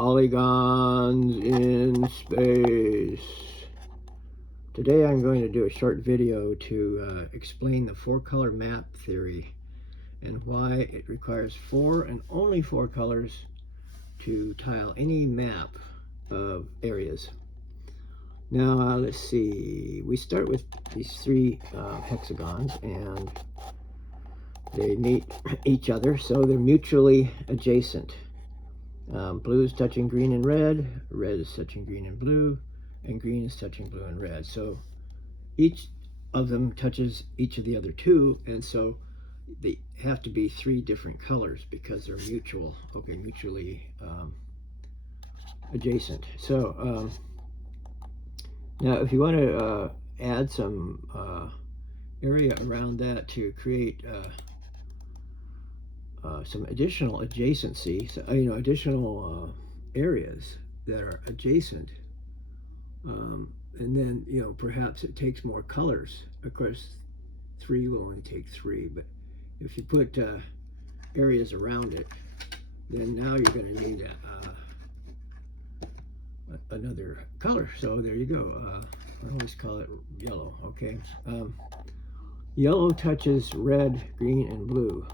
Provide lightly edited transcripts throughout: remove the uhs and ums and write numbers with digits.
Polygons in space. Today I'm going to do a short video to explain the four-color map theory and why it requires four and only four colors to tile any map of areas. Now let's see, we start with these three hexagons, and they meet each other, so they're mutually adjacent. Blue is touching green and red is touching green and blue, and green is touching blue and red. So each of them touches each of the other two, and so they have to be three different colors because they're mutually adjacent. So now if you want to add some area around that to create some additional adjacency, so, additional areas that are adjacent, and then perhaps it takes more colors. Of course, three will only take three, but if you put areas around it, then now you're going to need another color. So there you go. I always call it yellow. Okay, yellow touches red, green, and blue.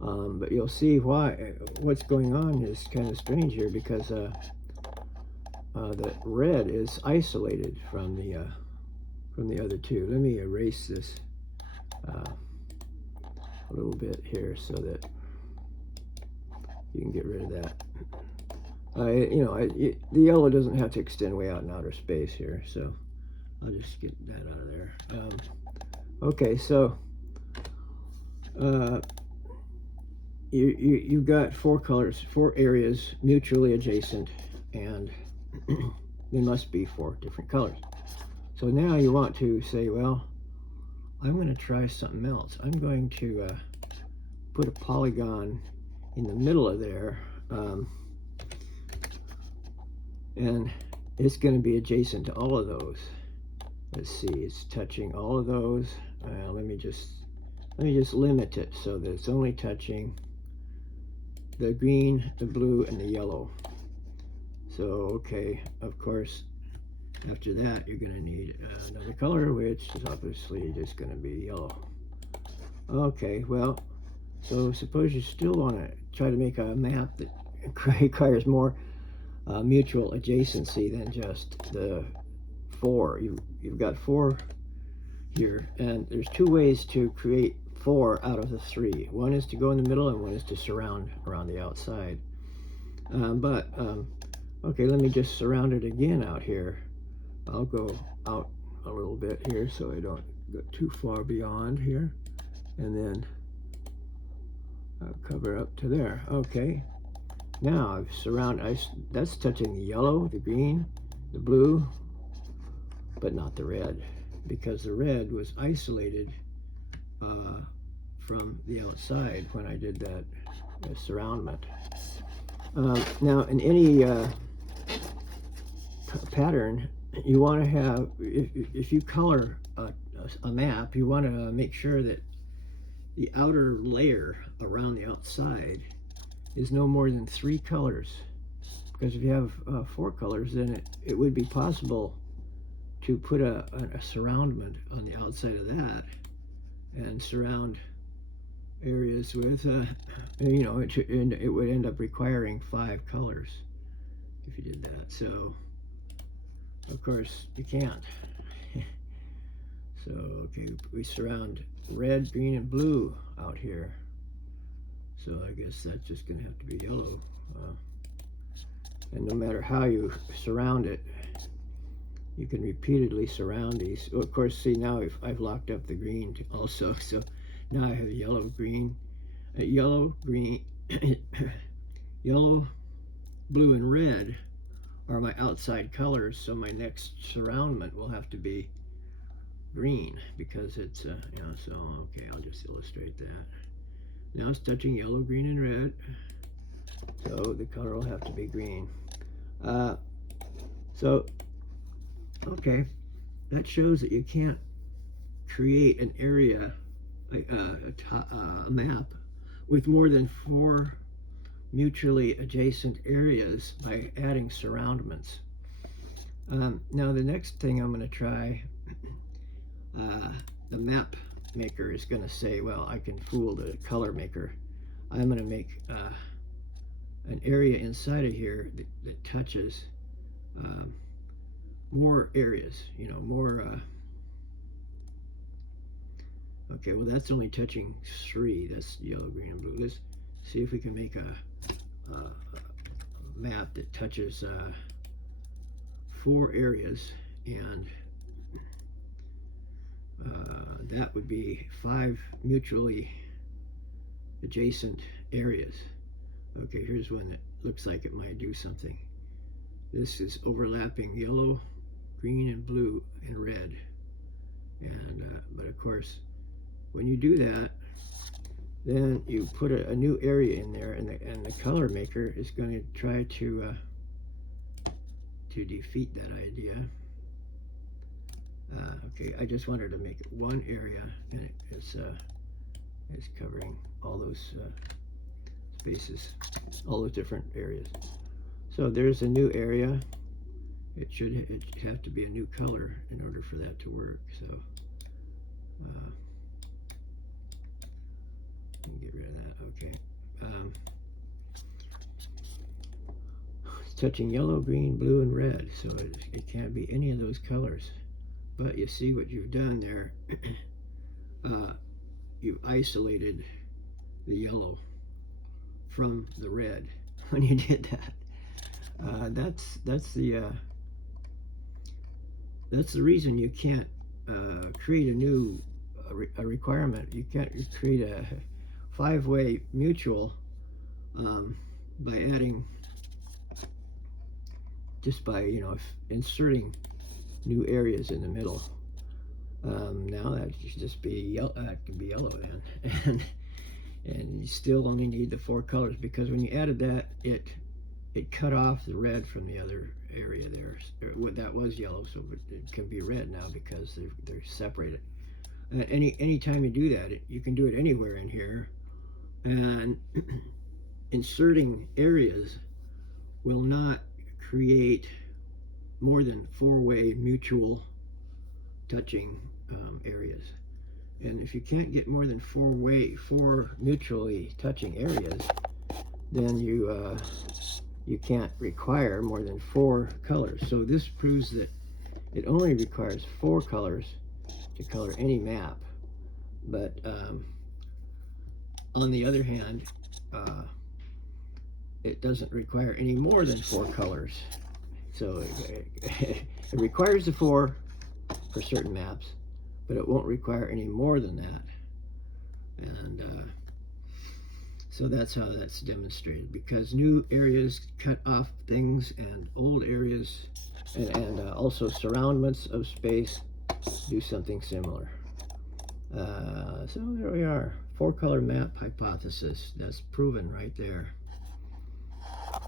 But you'll see what's going on is kind of strange here, because the red is isolated from the other two. Let me erase this a little bit here so that you can get rid of that. The yellow doesn't have to extend way out in outer space here, so I'll just get that out of there. Okay, so you've got four colors, four areas mutually adjacent, and they must be four different colors. So now you want to say, well, I'm going to try something else. I'm going to put a polygon in the middle of there, and it's going to be adjacent to all of those. Let's see, it's touching all of those. Let me just limit it so that it's only touching the green, the blue, and the yellow. So, okay, of course, after that, you're going to need another color, which is obviously just going to be yellow. Okay, well, so suppose you still want to try to make a map that requires more mutual adjacency than just the four. You've got four here, and there's two ways to create four out of the three. One is to go in the middle, and one is to surround around the outside. Okay, let me just surround it again out here. I'll go out a little bit here so I don't go too far beyond here, and then I'll cover up to there. Okay, now that's touching the yellow, the green, the blue, but not the red, because the red was isolated from the outside when I did that surroundment. Now, in any pattern, you want to have, if you color a map, you want to make sure that the outer layer around the outside is no more than three colors. Because if you have four colors, then it would be possible to put a surroundment on the outside of that and surround areas with, and it would end up requiring five colors if you did that. So, of course, you can't. So, okay, we surround red, green, and blue out here. So I guess that's just going to have to be yellow. And no matter how you surround it, you can repeatedly surround these. Well, of course, see, now I've locked up the green also. So now I have yellow, green, yellow, blue, and red are my outside colors. So my next surroundment will have to be green, because it's, so, okay, I'll just illustrate that. Now it's touching yellow, green, and red. So the color will have to be green. Okay, that shows that you can't create an area, like a map, with more than four mutually adjacent areas by adding surroundments. Now the next thing I'm going to try, the map maker is going to say, well, I can fool the color maker. I'm going to make an area inside of here that touches more areas, more. Okay, well that's only touching 3. That's yellow, green, and blue. Let's see if we can make a map that touches 4 areas, and that would be 5 mutually adjacent areas. Okay, here's one that looks like it might do something. This is overlapping yellow, green, and blue, and red. And but of course, when you do that, then you put a new area in there, and the color maker is going to try to defeat that idea. Okay, I just wanted to make it one area, and it's covering all those spaces, all those different areas. So there's a new area. It have to be a new color in order for that to work. So get rid of that. Okay. It's touching yellow, green, blue, and red, so it can't be any of those colors. But you see what you've done there. You've isolated the yellow from the red when you did that. That's the reason you can't create a new requirement. You can't create a 5-way mutual by adding, just by inserting new areas in the middle. Now that should just be yellow. That could be yellow then, and you still only need the 4 colors, because when you added that, it cut off the red from the other area there. That was yellow, so it can be red now because they're separated. Any time you do that, you can do it anywhere in here, and inserting areas will not create more than 4-way mutual touching areas. And if you can't get more than 4 mutually touching areas, then you can't require more than 4 colors. So this proves that it only requires 4 colors to color any map. But on the other hand, it doesn't require any more than 4 colors. So it requires the 4 for certain maps, but it won't require any more than that. And so that's how that's demonstrated, because new areas cut off things, and old areas and also surroundments of space do something similar. So there we are. 4-color map hypothesis. That's proven right there.